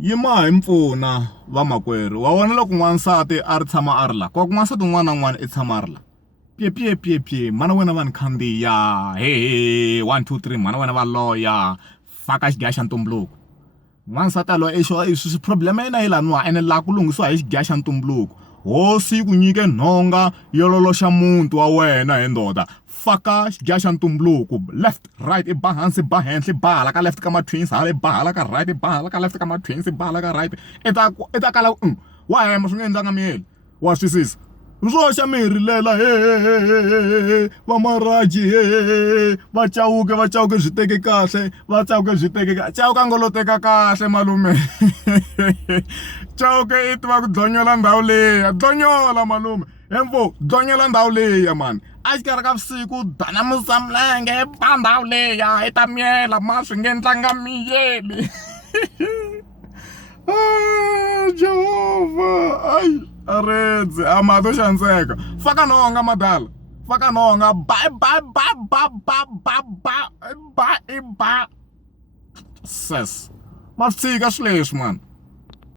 yi ma hi mpfuna vamakwerhu wa vona loko n'wansati a ri tshama a ri la kwa ku n'wansati un'wana na un'wana i tshama a ri la pye mana wena va ni khandziya he 1 2 3 mana wena va loya faka xigaya xa ntumbuluko n'wansati aloya swi problem ya yena yi laniwa ene la ku lunghisiwa hi xigaya xa ntumbuluko hosi yi ku nyike nhonga yo loloxa muti wa wena hi ndoda faka xigaya xa ntumbuluko left right i ba hansi ba henhla i ba hala ka left ka ma-twins hala i ba hala ka right i ba hala ka left ka ma-twins i ba hala ka right i ta kala wa hema swi nga endlanga miyeli wa swisisa swoxa mirhi lela va maraji va cawuke byi teke kahle va cawuke byi teke kahle cawuka ngoloteka kahle malume cawuke i tiva ku dlonyola ndhawu leya dlonyola malume hemvo dlonyola ndhawu leya mani a xikarhi ka vusiku danamusa milenge ba ndhawu leya i ta miyela ma swi nge endlanga miyeli Jehova ay aredze amato xaniseka faka nhonga madala faka nhonga ba ses ma swi tshika swileswi mani